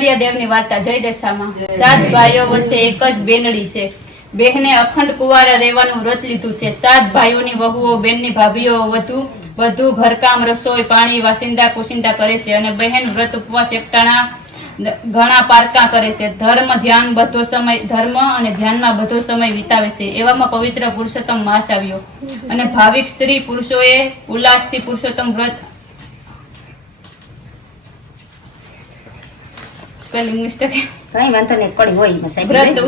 વનડિયા દેવની વાર્તા જય દશામાં. સાત ભાઈઓ વચ્ચે એક જ બેનડી છે. બહેને અખંડ કુવારા રહેવાનું વ્રત લીધું છે. સાત ભાઈઓની વહુઓ, બેનની ભાભીઓ વધુ વધુ ઘરકામ, રસોઈ, પાણી, વાસિંદા, કુસિંદા કરે છે અને બહેન વ્રત ઉપવાસ એકટાણા ઘણા પારકા કરે છે. ધર્મ, ધ્યાન બધો સમય ધર્મ અને ધ્યાનમાં બધો સમય વિતાવે છે. એવામાં પવિત્ર પુરુષોત્તમ માસ આવ્યો. અને ભાવિક સ્ત્રી પુરુષોએ ઉલ્લાસથી પુરુષોત્તમ વ્રત સ્પેલિંગ મિસ્ટેક. કઈ વાંધો નહીં પડી હોય સાહેબ. વ્રત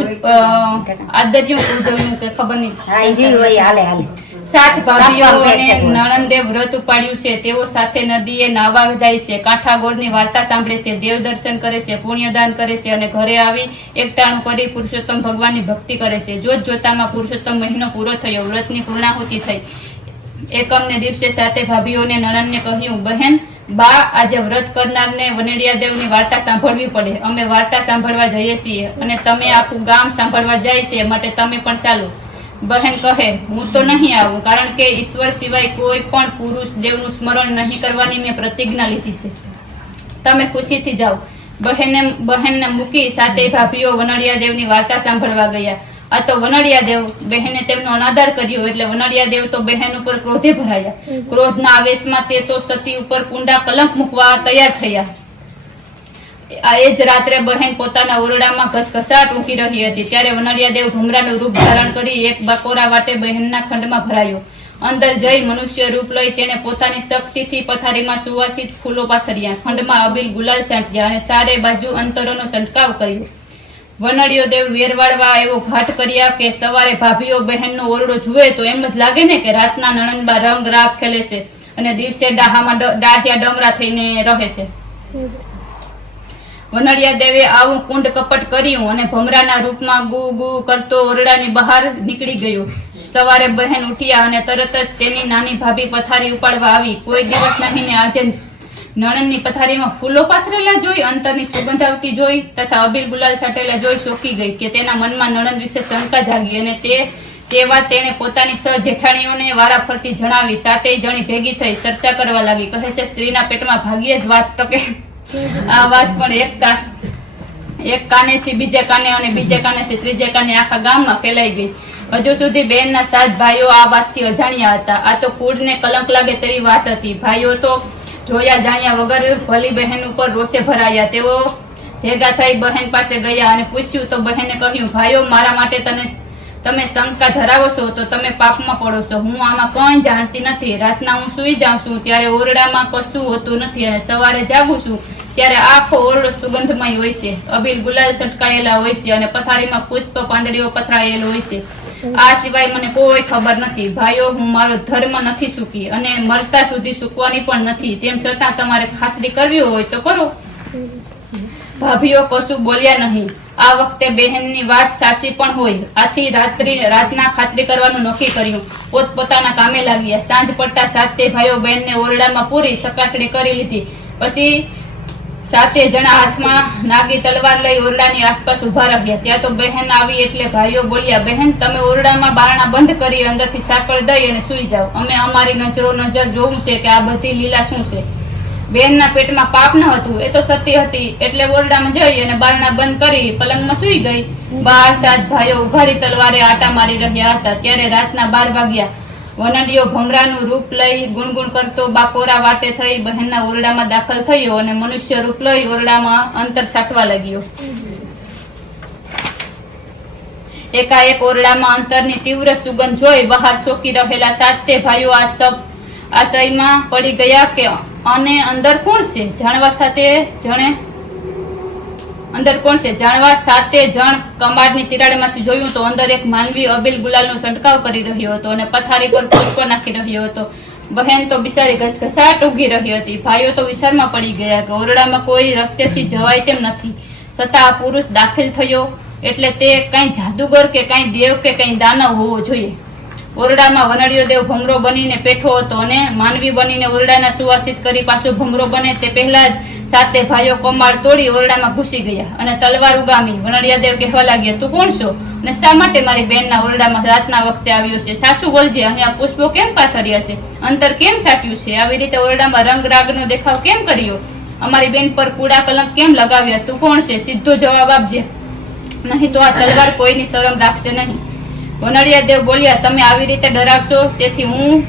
આદર્યું ઉજવ્યું કે ખબર નહીં. હા જી હોય હાલે હાલે. સાત ભાભીઓ અને નણંદે વ્રત ઉપાડ્યું છે. તેઓ સાથે નદીએ નાવા જાય છે. કાંઠાગોરની વાર્તા સાંભળે છે. દેવ દર્શન કરે છે પુણ્યદાન કરે છે અને ઘરે આવી એકટાણું કરી પુરુષોત્તમ ભગવાનની ભક્તિ કરે છે. જોત જોતામાં પુરુષોત્તમ મહિનો પૂરો થયો. વ્રતની પૂર્ણાહુતિ થઈ. એકમને દિવસે સાથે ભાભીઓને નણંદને કહ્યું બહેન બા, આજે વ્રત કરનારને વનેડિયા દેવની વાર્તા સાંભળવી પડે. અમે વાર્તા સાંભળવા જઈએ છીએ અને તમે આખું ગામ સાંભળવા જાય છે માટે તમે પણ ચાલો. બહેન કહે, હું તો નહીં આવું, કારણ કે ઈશ્વર સિવાય કોઈ પણ પુરુષ દેવનું સ્મરણ નહીં કરવાની મેં પ્રતિજ્ઞા લીધી છે. તમે ખુશીથી જાઓ. બહેને, બહેનને મૂકી સાતે ભાભીઓ વનડિયા દેવની વાર્તા સાંભળવા ગયા. આ તો વનડિયા દેવ બહેને તેમનો અનાદર કર્યો એટલે વનડિયા દેવ તો બહેન ઉપર ક્રોધે ભરાયા. ક્રોધના આવેશમાં તે તો સતી ઉપર કુંડા કલંક મૂકવા તૈયાર થયા. આ એ જ રાત્રે બહેન પોતાના ઓરડામાં ઘસઘસાટ ઊંઘી રહી હતી. ત્યારે વનડિયા દેવ ભમરાનું રૂપ ધારણ કરી એક બકોરા વાટે બહેનના ખંડમાં ભરાયો. અંદર જઈ મનુષ્ય રૂપ લઈ તેણે પોતાની શક્તિથી પથારીમાં સુવાસિત ફૂલો પાથર્યા. ખંડમાં અબીલ ગુલાલ છાંટ્યા અને સારે બાજુ અંતરોનો છંટકાવ કર્યો. વનડિયો દેવ વેરવાડવા એવો ઘાટ કર્યા કે સવારે ભાભીઓ બહેનનો ઓરડો જુએ તો એમ જ લાગે ને કે રાતના નણંદબા રંગ રાખ ખેલે છે અને દિવસે ડાહામાં ડાઢિયા ડમરા થઈને રહે છે. વનડિયા દેવે આવું કુંડ કપટ કર્યું અને ભમરાના રૂપમાં ગુ ગુ કરતો ઓરડાની બહાર નીકળી ગયો. સવારે બહેન ઉઠ્યા અને તરત જ તેની નાની ભાભી પથારી ઉપાડવા આવી. કોઈ દિવસ નહીં ને આજે નણંદની પથારીમાં ફૂલો પાથરેલા જોઈ, અંતરની સુગંધ આવતી જોઈ, તથા અબીલ ગુલાલ છાટેલા જોઈ ચોકી ગઈ કે તેના મનમાં નણંદ વિશે શંકા જાગી અને તે તે વાત તેણે પોતાની સહ જેઠાણીઓને વારાફરતી જણાવી સાતેય જણી ભેગી થઈ ચર્ચા કરવા લાગી. કહે છે, સ્ત્રીના પેટમાં ભાગ્યે જ વાત ટકે. આ વાત પણ એક કા, એક કાનેથી બીજે કાને અને બીજે કાનેથી ત્રીજે કાને આખા ગામમાં ફેલાઈ ગઈ. હજુ સુધી બેનના સાત ભાઈઓ આ વાતથી અજાણ્યા હતા. આ તો ફૂડને કલંક લાગે તેવી વાત હતી. ભાઈઓ તો જોયા જાણ્યા વગર ભલી બહેન ઉપર રોષે ભરાયા. તેઓ ભેગા થઈ બહેન પાસે ગયા અને પૂછ્યું, તો બહેને કહ્યું, ભાઈઓ, મારા માટે તને તમે શંકા ધરાવો છો, તો તમે પાપમાં પડો છો. હું આમાં કંઈ જાણતી નથી. રાતના હું સૂઈ જાઉં છું, ત્યારે ઓરડામાં કશું હોતું નથી અને સવારે જાગું છું, ત્યારે આખો ઓરડો સુગંધમય હોય છે. અબીલ ગુલાલ છટકાયેલા હોય છે અને પથારીમાં પુષ્પ પાંદડીઓ પથરાયેલ હોય છે. આ સિવાય મને કોઈ ખબર નથી. ભાઈઓ, હું મારો ધર્મ નથી સૂકી અને મરતા સુધી સૂકવાની પણ નથી. તેમ છતાં તમારે ખાતરી કરવી હોય તો કરો. ભાભીઓ કશું બોલ્યા નહીં. આ વખતે બહેનની વાત સાચી પણ હોય. આથી રાત્રિ, રાતના ખાતરી કરવાનું નક્કી કર્યું. પોતપોતાના કામે લાગ્યા. સાંજ પડતા સાતે ભાઈઓ બહેનને ઓરડામાં પૂરી ચકાસણી કરી લીધી. પછી સાતે જણા હાથમાં નાગી તલવાર લઈ ઓરડાની આસપાસ ઊભા રહ્યા. ત્યાં તો બહેન આવી એટલે ભાઈઓ બોલ્યા, બહેન, તમે ઓરડામાં બારણા બંધ કરી અંદરથી સાકળ દઈ અને સૂઈ જાઓ. અમે અમારી નજરો નજર જોવું છે કે આ બધી લીલા શું છે. બેનના પેટમાં પાપ ન હતું, એ તો સતી હતી. એટલે ઓરડામાં જઈ અને બારણા બંધ કરી પલંગમાં સૂઈ ગઈ. બાર સાત ભાઈઓ ઉઘાડી તલવારે આટા મારી રહ્યા હતા. ત્યારે રાતના બાર વાગ્યા. વનડિયો ભમરાનું રૂપ લઈ ગુણગુણ કરતો બાકોરા વાટે થઈ બહેનના ઓરડામાં દાખલ થયો અને મનુષ્ય રૂપ લઈ ઓરડામાં અંતર સાટવા લાગ્યો. એકાએક ઓરડામાં અંતરની તીવ્ર સુગંધ જોઈ બહાર શોકી રહેલા સાતે ભાઈઓ આ સબ આશયમાં પડી ગયા કે અને અંદર કોણ છે? જાણવા સાથે જણે અંદર કોણ છે? જાણવા સાતે જણ કમાડની તિરાડમાંથી જોયું તો અંદર એક માનવી અબીલ ગુલાલનો છંટકાવ કરી રહ્યો હતો અને પથારી પર પુષ્પ નાખી રહ્યો હતો. બહેન તો બિચારી ઘસઘસાટ ઉગી રહી હતી. ભાઈઓ તો વિચારમાં પડી ગયા કે ઓરડામાં કોઈ રસ્તેથી જવાય તેમ નથી. છતાં આ પુરુષ દાખલ થયો એટલે તે કાંઈ જાદુગર કે કાંઈ દેવ કે કાંઈ દાનવ હોવો જોઈએ. ઓરડામાં વનડિયો દેવ ભમરો બનીને પેઠો હતો અને માનવી બનીને ઓરડાના સુવાસિત કરી પાછો ભમરો બને તે પહેલાં જ સાતે ભાઈઓ કમાડ તોડી ઓરડામાં ઘૂસી ગયા અને તલવાર ઉગામી. વનડિયા કહેવા લાગ્યા, તું કોણ છો? અને શા માટે મારી બહેનના ઓરડામાં રાતના વખતે આવ્યો છે? સાસુ બોલજે અહીંયા પુષ્પો કેમ પાથર્યા છે? અંતર કેમ સાટ્યું છે? આવી રીતે ઓરડામાં રંગ રાગનો દેખાવ કેમ કર્યો? અમારી બેન પર કૂડા કલંક કેમ લગાવ્યા? તું કોણ છે? સીધો જવાબ આપજે. નહીં તો આ તલવાર કોઈની શરમ રાખશે નહીં. વનડિયા દેવ બોલ્યા, તમે આવી રીતે ડરાવશો? તેથી હું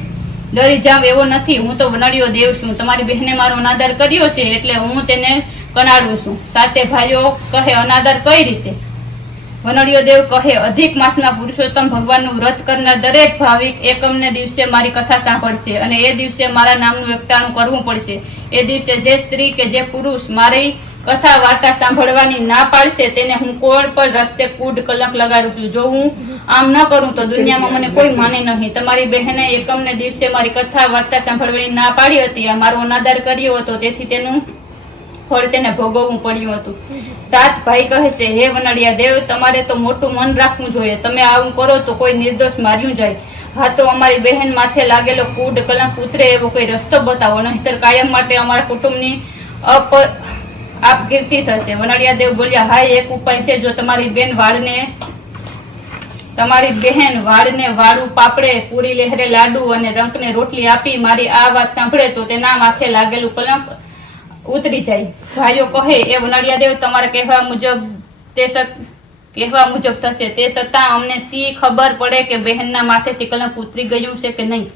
ડરી જાવ એવો નથી. હું તો વનડિયો દેવ છું. તમારી બહેને મારો અનાદર કર્યો છે એટલે હું તેને કનાડું છું. સાથે ભાઈઓ કહે અનાદર કઈ રીતે? વનડિયો દેવ કહે, અધિક માસના પુરુષોત્તમ ભગવાનનું વ્રત કરનાર દરેક ભાવિક એકમને દિવસે મારી કથા સાંભળશે અને એ દિવસે મારા નામનું એકટાણું કરવું પડશે. એ દિવસે જે સ્ત્રી કે જે પુરુષ મારી કથા વાર્તા સાંભળવાની ના પાડશે તેને હું કોઈ પણ રસ્તે કૂડ કલંક લગાડું છું. જો હું આમ ન કરું તો દુનિયામાં મને કોઈ માને નહીં. તમારી બહેને એકમને દિવસે મારી કથા વાર્તા સાંભળવાની ના પાડી હતી. મારો અનાદર કર્યો હતો. તેથી તેનું ફળ તેને ભોગવવું પડ્યું હતું. સાત ભાઈ કહે છે, હે વનડિયા દેવ, તમારે તો મોટું મન રાખવું જોઈએ. તમે આવું કરો તો કોઈ નિર્દોષ માર્યું જાય. હા તો અમારી બહેન માથે લાગેલો કૂડ કલંક ઉતરે એવો કોઈ રસ્તો બતાવો. નહીતર કાયમ માટે અમારા કુટુંબની અપ આપકીર્તિ થશે. વનડિયા દેવ બોલ્યા હા એક ઉપાય છે. જો તમારી બેન વાળને, તમારી બહેન વાળને વાળું પાપડે પૂરી લહેરે લાડુ અને રંકને રોટલી આપી મારી આ વાત સાંભળે, તો તેના માથે લાગેલું કલંક ઉતરી જાય. ભાઈઓ કહે, એ વનડિયા દેવ, તમારા કહેવા મુજબ તે કહેવા મુજબ થશે. તે છતાં અમને સી ખબર પડે કે બહેનના માથેથી કલંક ઉતરી ગયું છે કે નહીં?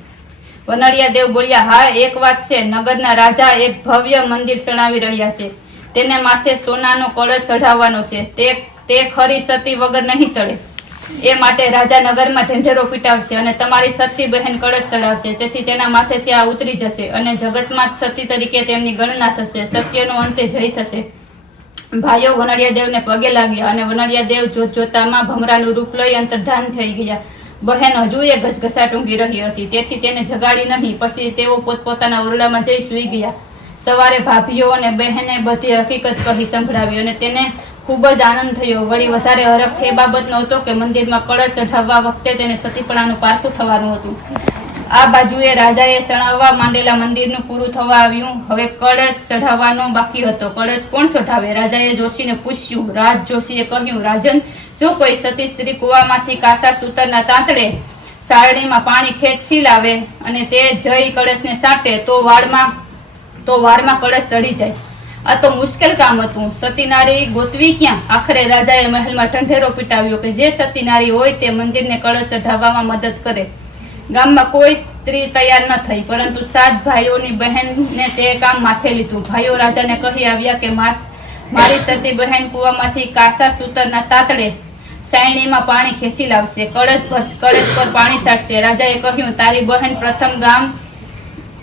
વનડિયા દેવ બોલ્યા, હા, એક વાત છે. નગરના રાજા એક ભવ્ય મંદિર ચણાવી રહ્યા છે. તેને માથે સોનાનો કળશ ચઢાવવાનો છે. તે તે ખરી સતી વગર નહીં સડે. એ માટે રાજા નગરમાં ઢંઢેરો પીટાવશે અને તમારી સતી બહેન કળશ ચઢાવશે. તેથી તેના માથેથી આ ઉતરી જશે અને જગતમાં સતી તરીકે તેમની ગણના થશે. સત્યનો અંતે જય થશે. ભાઈઓ, વનડિયા દેવને પગે લાગ્યા અને વનડિયા દેવ જોત જોતામાં ભમરાનું રૂપ લઈ અંતર્ધાન થઈ ગયા. બહેન હજુ એ ઘસઘસાટ ઊંઘી રહી હતી. તેથી તેને જગાડી નહીં. પછી તેઓ પોતપોતાના ઓરડામાં જઈ સૂઈ ગયા. સવારે ભાભીઓ અને બહેને બધી હકીકત કહી સંભળાવી અને તેને ખૂબ જ આનંદ થયો. વળી વધારે હરખ એ બાબતનો હતો કે મંદિરમાં કળશ ચઢાવવા વખતે તેને સતીપણાનું પારખું થવાનું હતું. આ બાજુએ રાજાએ સણાવવા માંડેલા મંદિરનું પૂરું થવા આવ્યું. હવે કળશ ચઢાવવાનો બાકી હતો. કળશ કોણ ચઢાવે? રાજાએ જોશીને પૂછ્યું. રાજ જોશીએ કહ્યું, રાજન, જો કોઈ સતી સ્ત્રી કુવામાંથી કાસા સૂતરના તાંતડે સારણીમાં પાણી ખેંચી લાવે અને તે જઈ કળશને સાટે, તો વાળમાં તો વારમાં કળશ ચડી જાય. આ તો મુશ્કેલ કામ હતું. સતીનારી ગોતવી ક્યાં? આખરે રાજાએ મહેલમાં ઠંઢેરો પીટાવ્યો કે જે સતીનારી હોય તે મંદિરને કળશ ચઢાવવામાં મદદ કરે. ગામમાં કોઈ સ્ત્રી તૈયાર ન થઈ, પરંતુ સાત ભાઈઓની બહેનને તે કામ માથે લીધું. ભાઈઓ રાજાને કહી આવ્યા કે, માસ, મારી સતી બહેન કૂવામાંથી કાસા સૂતરના તાતડે સાયણીમાં પાણી ખેંચી લાવશે. કળશ પર કળશ પર પાણી છાંટશે. રાજાએ કહ્યું, તારી બહેન પ્રથમ ગામ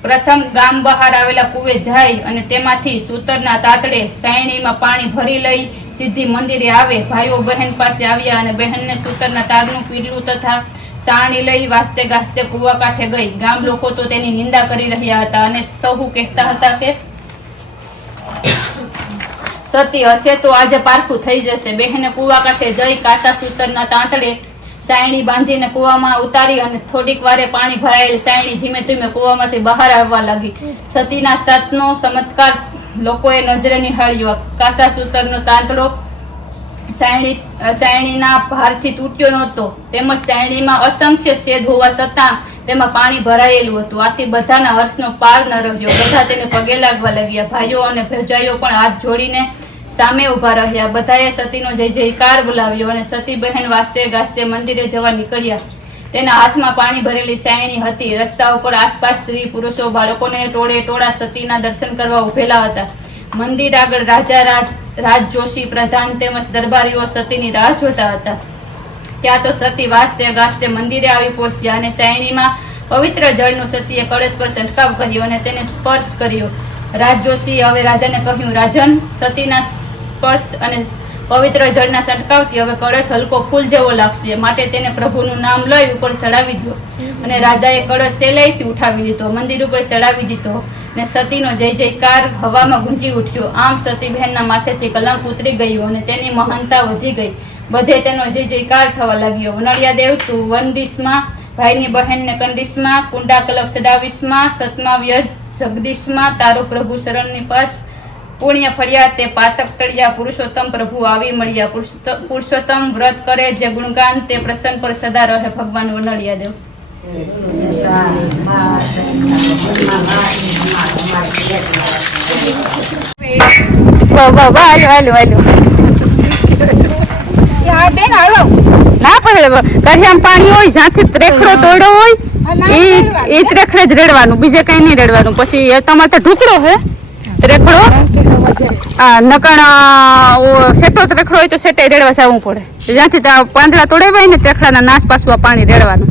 પ્રથમ ગામ બહાર આવેલા કુવે જાય અને તેમાંથી સૂતરના તાતડે સાયણીમાં પાણી ભરી લઈ સીધી મંદિરે આવે. ભાઈઓ બહેન પાસે આવ્યા અને બહેનને સૂતરના તારનું પીડલું તથા સાણી લઈ વાસ્તે ગાસ્તે કુવા કાંઠે ગઈ. ગામ લોકો તો તેની નિંદા કરી રહ્યા હતા અને સહુ કહેતા હતા કે, સતી, હશે તો આજે પારખું થઈ જશે. બહેને કુવા કાંઠે જઈ કાસા સૂતરના તાંતડે સાયણી બાંધીને કૂવામાં ઉતારી અને થોડીક વારે પાણી ભરાયેલ સાયણી ધીમે ધીમે કૂવામાંથી બહાર આવવા લાગી. સતીના સતનો ચમત્કાર લોકોએ નજરે નિહાળ્યો. કાસા સૂતરનો તાંતડો સાયણી સાયણીના ભારથી તૂટ્યો નહોતો. તેમજ સાયણીમાં અસંખ્ય છેદ હોવા છતાં તેમાં પાણી ભરાયેલું હતું. આથી બધાના હર્ષનો પાર ન રહ્યો. બધા તેને પગે લાગવા લાગ્યા. ભાઈઓ અને ભેજાઈઓ પણ હાથ જોડીને સામે ઊભા રહ્યા. બધાએ સતીનો જય જયકાર બોલાવ્યો અને સતી બહેન વાસ્તે ગાસ્તે મંદિરે જવા નીકળ્યા. તેના હાથમાં પાણી ભરેલી સાયણી હતી. રસ્તા ઉપર આસપાસ સ્ત્રી, પુરુષો, બાળકોને ટોળે ટોળા સતીના દર્શન કરવા ઉભેલા હતા. મંદિર આગળ રાજા રાજ રાજ જોશી પ્રધાન તેમજ દરબારીઓ સતીની રાહ જોતા હતા. ત્યાં તો સતી વાસ્તે ગાસ્તે મંદિરે આવી પહોંચ્યા અને સાયણીમાં પવિત્ર જળનું સતીએ કળશ પર છંટકાવ કર્યો અને તેને સ્પર્શ કર્યો. રાજ જોશીએ હવે રાજાને કહ્યું, રાજન, સતીના સ્પર્શ અને પવિત્ર જળના છંટકાવથી હવે કળશ હલકો ફૂલ જેવો લાગશે. માટે તેને પ્રભુનું નામ લઈ ઉપર ચડાવી દો. અને રાજાએ કળશ સેલાઈથી ઉઠાવી દીધો. મંદિર ઉપર ચડાવી દીધો. ને સતીનો જય જયકાર હવામાં ગુંજી ઉઠ્યો. આમ સતી બહેનના માથેથી કલંક ઉતરી ગયું અને તેની મહાનતા વધી ગઈ. બધે તેનો જય જયકાર થવા લાગ્યો. વનડિયા દેવ તું વન ડીશમાં ભાઈની બહેનને કંડીશમાં કુંડા કલક સડાવીશમાં સતમા વ્યસ જગદીશમાં, તારો પ્રભુ શરણની પાસ પુણ્ય ફળ્યા તે પાતક તળિયા પુરુષોત્તમ પ્રભુ આવી મળ્યા. પુરુષોત્તમ વ્રત કરે જે ગુણગાન તે પ્રસંગ પર સદા રહે. ભગવાન વનડિયા દેવ પાણી હોય જ્યાંથી ત્રેખડો તોડો હોય એ ત્રેખડે જ રેડવાનું. બીજે કઈ નહીં રેડવાનું. પછી તમારે તો ઢુકડો હે. રેખડો? નકણ સેટો રેખડો હોય તો સેટે રેડવા જવું પડે. જ્યાંથી પાંદડા તોડાવાય ને રેખડાના નાશ પાછું પાણી રેડવાનું.